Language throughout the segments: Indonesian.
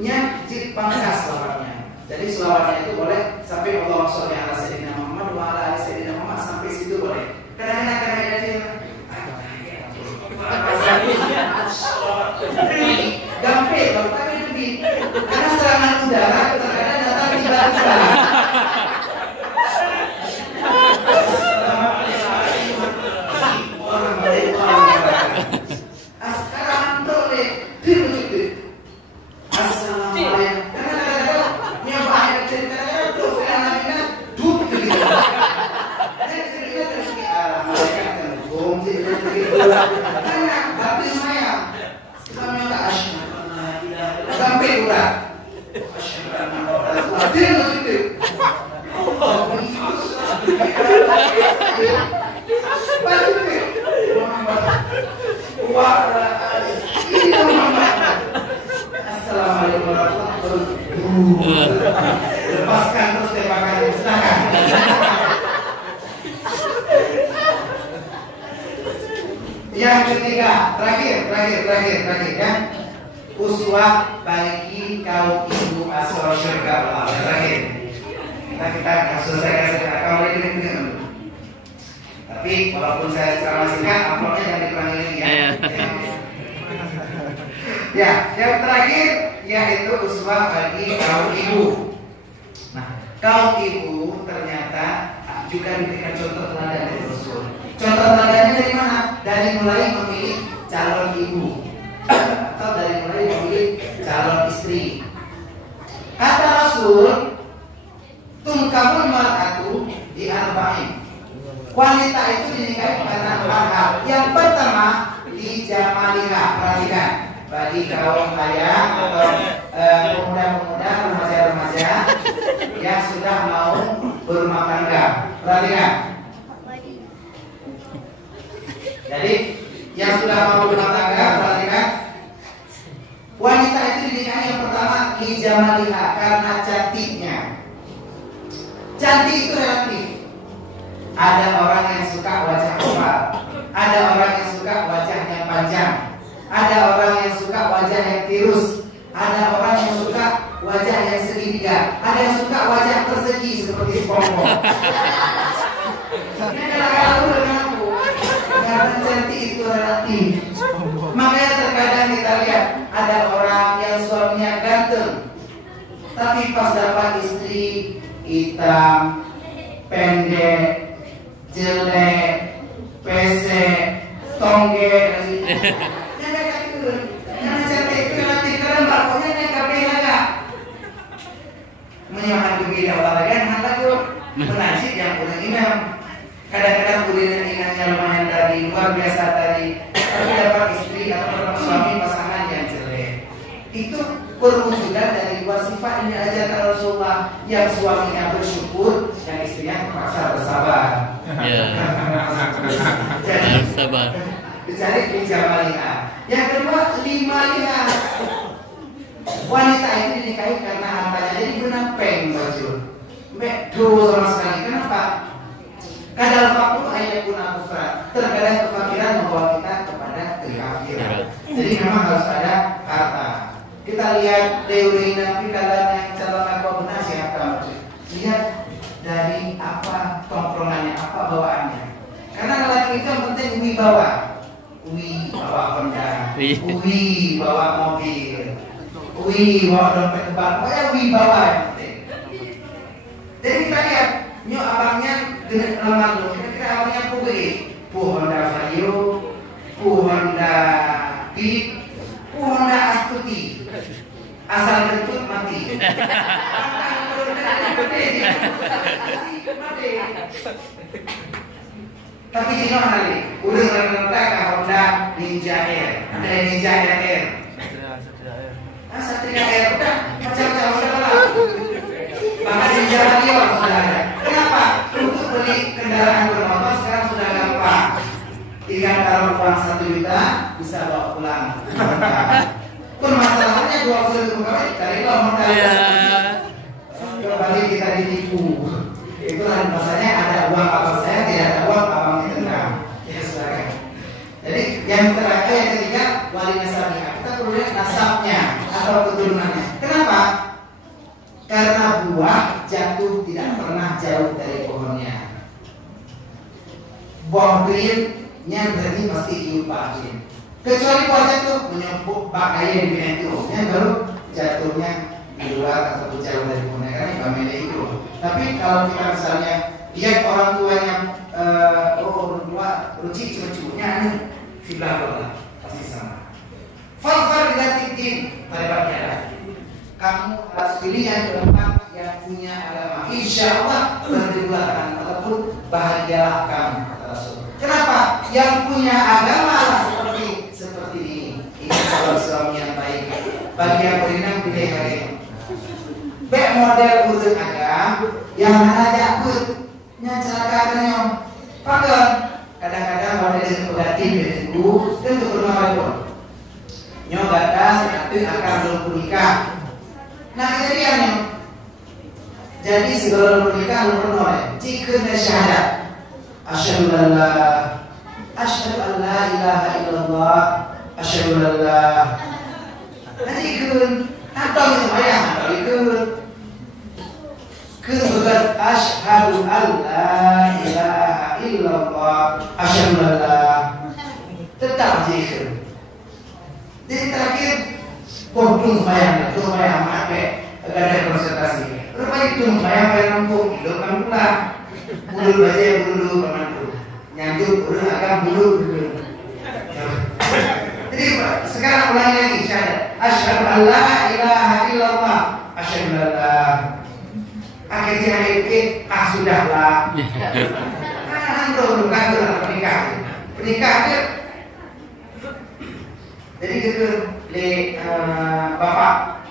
nya jid pangkas selawatnya. Jadi selawatnya itu boleh sampai Allahumma sholli ala sayyidina Muhammad wa ala ali sayyidina Muhammad, sampai situ boleh. Kadang-kadang gampang, tapi lebih karena serangan udara terkadang datang tiba-tiba. Lepaskan terus tembakan, silakan. Yang ketiga, terakhir ya. Uswah bagi kaum ibu asal surga Allah. Terakhir. Kita selesai kalau ini dulu. Tapi walaupun saya ceramah singkat, uploadnya jangan dikurangi lagi ya. Ya, yang terakhir yaitu uswah bagi kaum ibu. Nah, kaum ibu ternyata juga diberikan contoh teladan dari Rasul. Contoh teladannya dari mana? Dari mulai memilih calon ibu atau dari mulai memilih calon istri. Kata Rasul, tungkabul mar'atu di arba'in. Wanita itu dinikahi karena 4 hal. Yang pertama, di jamaliha. Perhatikan, bagi kaum ayah atau pemuda-pemuda, remaja-remaja yang sudah mau berumah tangga. Perhatikan. Jadi yang sudah mau berumah tangga, perhatikan. Wanita itu dinikahi yang pertama lijamaliha, karena cantiknya. Cantik itu relatif. Ada orang yang suka wajah oval, ada orang yang suka wajahnya panjang, ada orang yang suka wajah yang tirus, ada orang yang suka wajah yang segitiga, ada yang suka wajah persegi seperti SpongeBob. Ini adalah aku. Karena cantik itu relatif. Makanya terkadang kita lihat ada orang yang suaminya ganteng, tapi pas dapat istri hitam, pendek, jelek, pesek, tongge, karena cantik itu relatif. Karena bakunya naik kabeh laga menyaman berbeda olahraga mata tuh menasib yang kurang inam. Kadang-kadang kuliah inamnya lumayan tadi, luar biasa tadi, tapi dapat istri atau dapat suami pasangan yang jelek. Itu perwujudan dari dua sifat ini aja Rasulullah, yang suaminya bersyukur dan istrinya terpaksa bersabar. Jadi sabar. Dicari di jamaliha. Yang kedua, limaliha. Wanita itu dinikahi karena hartanya, jadi benapeng baju. Bedo sama sekali. Kenapa? Kadal fakir ayat guna kufran. Terkadang kefakiran membawa kita kepada kekafiran. Jadi memang harus ada harta. Kita lihat teori Nabi kalanya yang calon aku benar siapa maksud. Lihat dari apa tongkrongannya, apa bawaannya. Karena lelaki itu yang penting wibawa. Bawa Honda, bawa mobil, bawa dompet tebal, pokoknya wibawa yang penting. Jadi kita lihat, nyok abangnya dengan lemah lu, kira-kira abangnya pugri, Honda Vario, Honda Beat, Honda Astuti, asal kentut mati. Tapi Cino nanti udah ngerti ke Honda Ninja Air, ada Ninja Air, Satria Air, udah macam-macam sudah lah. Bahkan Ninja Radio sudah ada. Kenapa? Untuk beli kendaraan bermotor sekarang sudah gampang. Tinggal taruh uang 1 juta bisa bawa pulang. Pun masalahnya 20.000 kali dari Honda. Kembali kita ditipu. Itulah bahasanya ada uang abang saya, tidak ada uang abang kita. Ya saudara. Jadi yang terakhir, yang ketiga wali nasabnya. Kita perlu lihat nasabnya. atau keturunannya. Kenapa? Karena buah jatuh tidak pernah jauh dari pohonnya. Pohonnya berarti pasti diupakin. Kecuali buah jatuh menyebut pakaian di pintu, baru jatuhnya di luar atau jauh dari pohonnya, karena bamele itu. Tapi kalau kita misalnya lihat orang tuanya, orang tua ruci cucunya ini filah pasti sama. Fal dilatikin pada bagian. Kamu harus pilih yang keempat yang punya agama. Insya Allah berdua ataupun bahagialah kamu, kata Rasul. Kenapa? Yang punya agama lah seperti ini. Ini kalau suami yang baik. Bagi yang beriman pilih hari ini. Baik model urut agama yang ngajak pun nyacarakannya. Pakai kadang-kadang model yang berganti dari ibu dan berumah pun. Nyogata satu akan bernikah. Nah kejadiannya, jadi sebelum bernikah lu pernah jika syahadat, asyhadu an la ilaha illallah, asyhadu an la. Nanti ikut, atau semuanya atau ikut. Kemudian asyhadu an la ilaha illallah, asyhadu an la. Tetap jika. Jadi terakhir Tuh bayang pakai ada konsentrasi. Rupanya itu bayang nampung hidup kan pula. Bulu aja bulu temanku. Nyambut bulu agak bulu. Jadi sekarang ulangi lagi syahadat. Asyhadu an la ilaha illallah. Asyhadu an la. Akhirnya itu sudahlah. Kan pernikah dia. Jadi gitu Bapak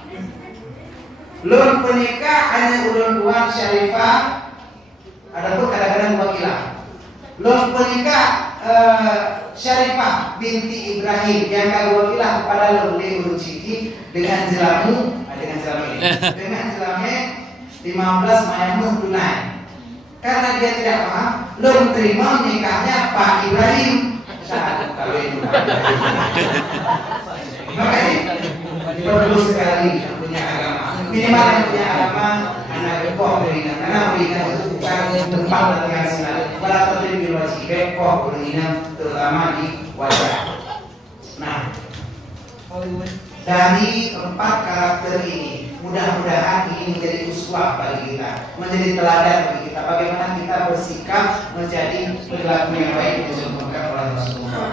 lun pernikah hanya ulun dua syarifah, adapun kadang-kadang wakilah. Lun pernikah Syarifah binti Ibrahim yang kagak wakilah kepada lun ulun Ciki dengan jelamu dengan jelame 15 mayamuh tunai. Karena dia tidak paham, lun terima nikahnya Pak Ibrahim saat kawin. Makanya perlu sekali yang punya agama. Minimal yang punya agama anak bepoh berinan. Karena berinan itu bukan tempat latihan silat. Walau di wajib bepoh berinan terutama di wajah. Nah, dari 4 karakter ini, mudah-mudahan ini menjadi uswah bagi kita, menjadi teladan bagi kita. Bagaimana kita bersikap menjadi perilaku yang baik yang disebutkan oleh Rasulullah.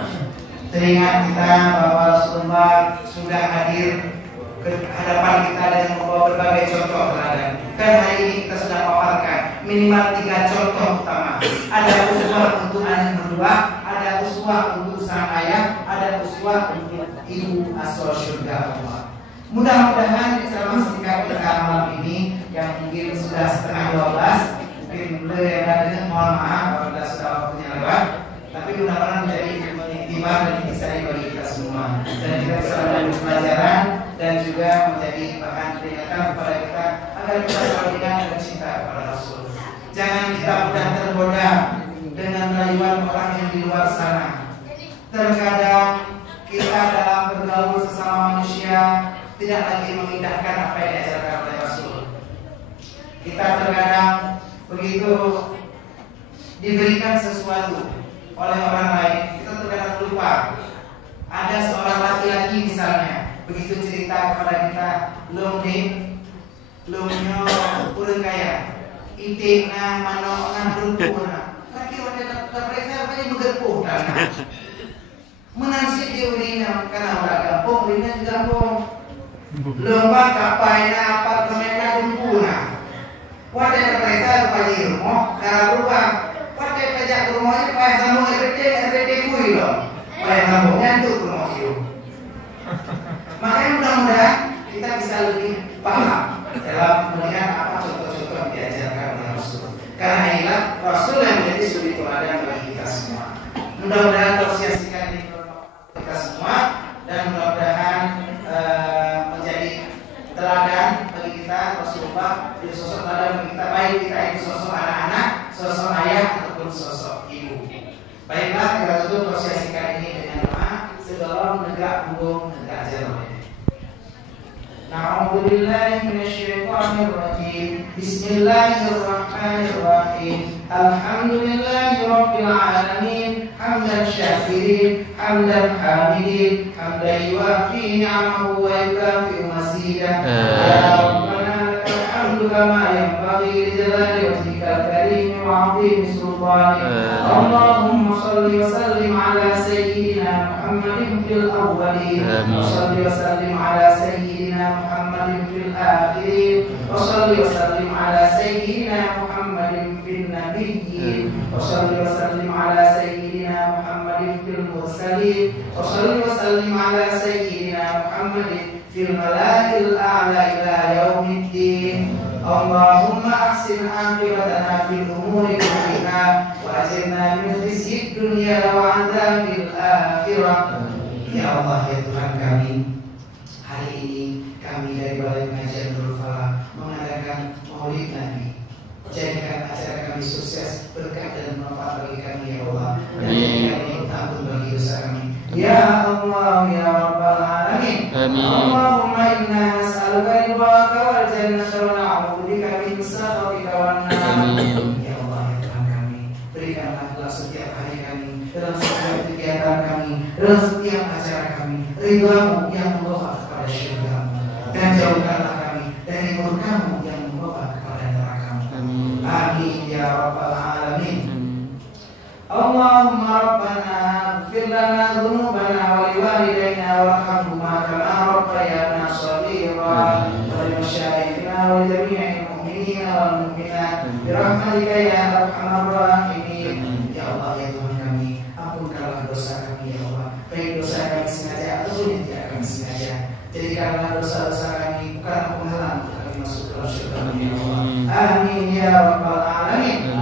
Teringat kita bahwa Rasulullah sudah hadir ke hadapan kita dengan membawa berbagai contoh teladan. Dan hari ini kita sudah paparkan minimal 3 contoh utama. Ada uswah untuk anak berdua, ada uswah untuk sang ayah, ada uswah untuk ibu asal surga Allah. Mudah-mudahan di ceramah singkat kita malam ini yang mungkin sudah setengah 12, mungkin boleh yang ada mohon maaf kalau sudah waktunya lewat, tapi mudah-mudahan menjadi iktibar dan intisari bagi kita semua, dan kita bisa mengambil pelajaran dan juga menjadi bahan peringatan kepada kita agar kita selalu ingat dan cinta kepada Rasul. Jangan kita mudah tergoda dengan rayuan orang yang di luar sana. Terkadang kita dalam bergaul sesama manusia tidak lagi mengindahkan apa yang diajarkan oleh Rasul. Kita terkadang begitu diberikan sesuatu oleh orang lain, kita terkadang lupa. Ada seorang laki-laki misalnya, begitu cerita kepada kita, lumnyo urang kaya, itik na mano ngadrumpuna. Kaki wanita terperiksa apa yang bergepuh karena menasib di urina karena orang kampung, urina di kampung. Lomba kapai na apartemen na dumpuna. Wadah terperiksa apa di rumah, karena rumah. Wadah pajak rumahnya payah sambung RT kui loh. Payah sambungnya untuk rumah itu. Makanya mudah-mudahan kita bisa lebih paham dalam melihat apa contoh-contoh yang diajarkan oleh Rasul. Karena inilah Rasul yang menjadi suri teladan bagi kita semua. Mudah-mudahan tausiah singkat ini bermanfaat kita semua, dan mudah-mudahan menjadi teladan bagi kita. Rasulullah jadi sosok teladan bagi kita, baik kita itu sosok anak-anak, sosok ayah ataupun sosok ibu. Baiklah, kita tutup tausiah singkat ini dengan doa. Segala negak punggung negak jalan. A'udzu billahi minasyaitonir rajim. Bismillahirrahmanirrahim. Alhamdulillahi rabbil alamin. Hamdan syakirin, hamdan hamidin, hamdan yuafi ni'amahu wa yukafi masidah. Ya Rabbana lakal hamdu kama yanbaghi li jalali wajhikal karim wa 'azimi sultanik. Allahumma shalli wa sallim ala sayyidina Muhammadin fil awwalin wa shalli wa sallim ala sayyidina Muhammadin fil akhirin wa shalli wa sallim ala sayyidina Muhammadin fil nabiyyin wa shalli wa sallim ala sayyidina Muhammadin fil mursalin wa shalli wa sallim ala sayyidina Muhammadin fil malaa'il a'la ila yaumiddin. Allahumma ahsin aqibatana fil umuri kulliha wa ajirna min khizyid dunya wa 'adzabil akhirah. Ya Allah, ya Tuhan kami, hari ini kami dari Balai Pengajian Nurul Falah mengadakan Maulid Nabi. Jadikan acara kami sukses, berkah dan manfaat bagi kami ya Allah. Dan jadikan ini ampun bagi dosa kami. Ya Allah, ya Rabbal Alamin. Allahumma inna nas'aluka ridwaka wal jannata wa na'udzubika min sakhatika wan nar. Ya Allah, ya Tuhan kami, berikanlah dalam setiap hari kami, dalam setiap kegiatan kami, dalam setiap acara kami, ridhamu yang membawa kepada syurga-Mu, dan jauhkanlah kami dari murka-Mu yang membawa kepada neraka-Mu. Amin ya Rabbal Alamin. Allahumma Rabbana ighfir lana dhunubana wa liwalidayna warhamhuma kama rabbayana shaghira wa limasyayikhina wa jami'il mu'minina wal mu'minat birahmatika ya arhamar rahimin. Ya Allah, ya Tuhan kami, ampunkanlah dosa kami ya Allah, baik dosa kami sengaja ataupun yang tidak kami sengaja. Jadikanlah dosa-dosa kami bukan penghalang untuk kami masuk dalam syurga-Mu ya Allah. Amin ya Rabbal Alamin.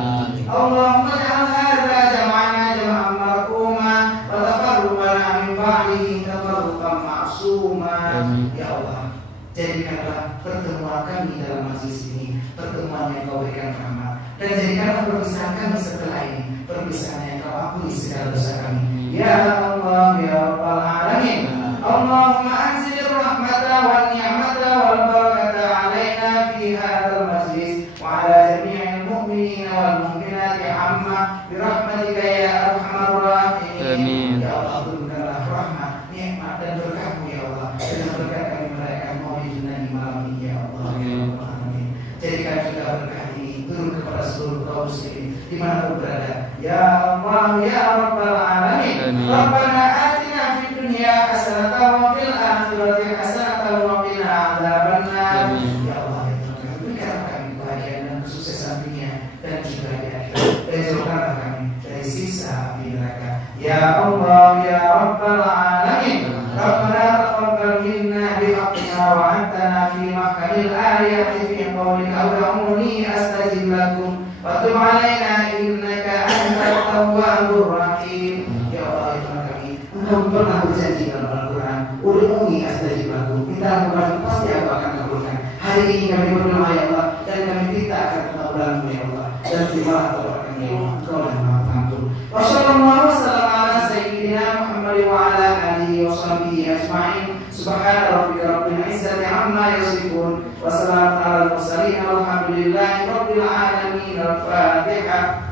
Allahumma ja'al hadza jam'ana jam'an marhuma wa tafarruqana min ba'dihi tafarruqan ma'suma. Ya Allah, jadikanlah pertemuan kami dalam majlis ini pertemuan yang Kau berikan rahmat, dan jadikanlah perpisahan kami setelah ini perpisahan yang Kau ampuni segala dosa kami. Ya Allah, ya Rabbal Alamin. Allahumma anzil rahmata wan ni'mata wal barakata alaina fi hadzal majlis wa ala jami'il mu'minina wal mu'minati amma birahmatika ya arhamar rahimin. Ya Allah, turunkanlah rahmat, nikmat dan berkah-Mu ya Allah, dengan berkat kami merayakan Maulid Nabi malam ini ya Allah, ya Rabbal Alamin. Jadikan juga berkah ini turun kepada seluruh kaum muslimin dimanapun berada. Ya Allah, ya Rabbal Alamin. Rabbana atina fid dunya hasanatan wa fil akhirati hasanatan wa qina adzabannar. Ya Allah, ya Tuhan, berikanlah kami kebahagiaan dan kesuksesan dunia dan juga di akhirat, dan jauhkanlah kami dari siksa api neraka. Ya Allah, ya Rabbal Alamin. Rabbana taqabbal minna bihaqqina wa antana fi mahkamil ayati fi qawlika ud'uni astajib lakum wa tub 'alaina innaka antat tawwabur rahim. Ya Allah, ya Tuhan kami, Engkau pernah berjanji dalam Al-Quran, ud'uni astajib lakum, minta kepadaku pasti Aku akan kabulkan. Hari ini kami berdoa ya Allah, dan kami minta akan kekabulkan-Mu ya Allah, dan terimalah doa kami, Engkau yang Maha Pengampun. Wa sallallahu wasallam ala sayyidina Muhammad wa ala alihi wa sahbihi ajma'in. Subhana rabbika rabbil izzati amma yasifun wa salamun alal mursalin walhamdulillahi rabbil alamin. Al-Fatihah.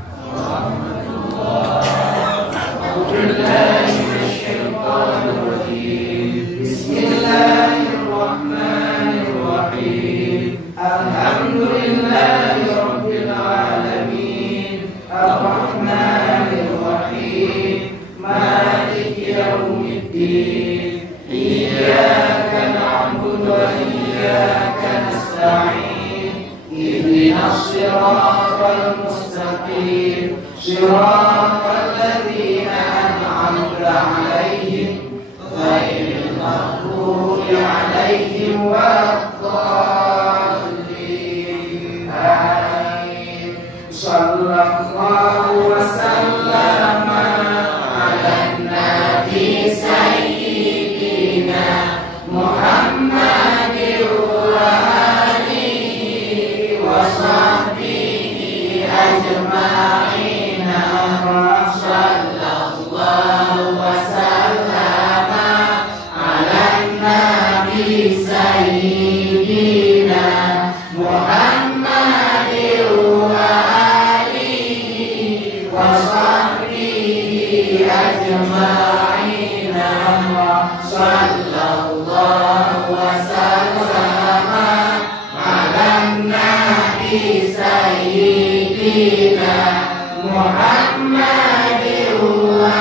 Bismillahirrahmanirrahim. Alhamdulillahi rabbil alamin. Ar-Rahmanir Rahim. Maliki yaumiddin. Iyyaka na'budu wa iyyaka nasta'in. Ihdinas siratal mustaqim. Siratal ladzina an'amta 'alaihim ghairil maghdubi 'alaihim waladdallin. Amin. Sallallahu wa sallama ala nabi sayyidina Muhammadin wa alihi wa sahbihi ajma'in. Sallallahu wa sallama ala nabi sayyidina Sayyidina Muhammadin wa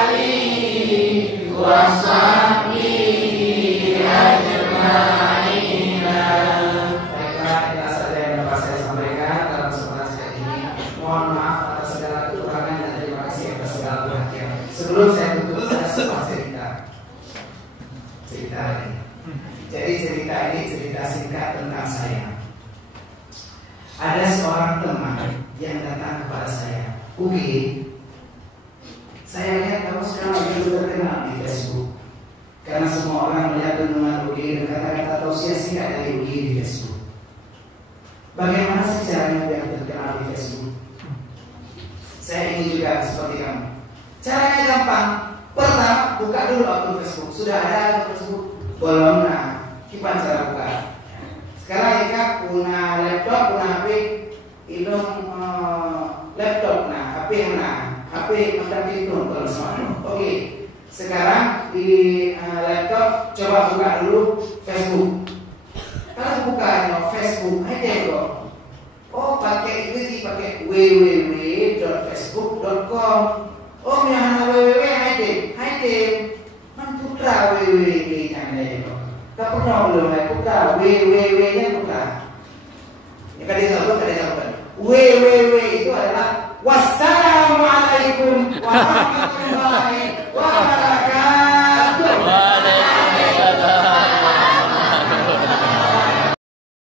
alihi wa sahbihi ajma'in. Baiklah, inilah saja yang dapat saya sampaikan dalam kesempatan seperti ini. Mohon maaf atas segala kekurangan dan terima kasih atas segala perhatian. Sebelum saya tutup, ada sebuah cerita ini. Jadi cerita ini cerita singkat tentang saya. Ada seorang teman yang datang kepada saya, Ugi, saya lihat kamu sekarang begitu terkenal di Facebook. Karena semua orang melihat renungan Ugi dan kata-kata tausiah singkat dari Ugi di Facebook. Bagaimana sih caranya biar terkenal di Facebook? Saya ingin juga seperti kamu. Caranya gampang. Pertama, buka dulu akun Facebook. Sudah ada akun Facebook? Belum. Nah, gimana cara buka? Sekarang Eka punya laptop, punya HP, ilmu laptop, nah HP macam itu kalau smartphone. Oke, sekarang di laptop coba buka dulu Facebook. Kalau buka Facebook, aja kok. Oh, pakai itu sih, pakai www.facebook.com. Oh, yang www aja, putra www yang ada. Tak pernah belum putra www-nya putra. Ya kan disebut. www itu adalah wassalamualaikum warahmatullahi wabarakatuh.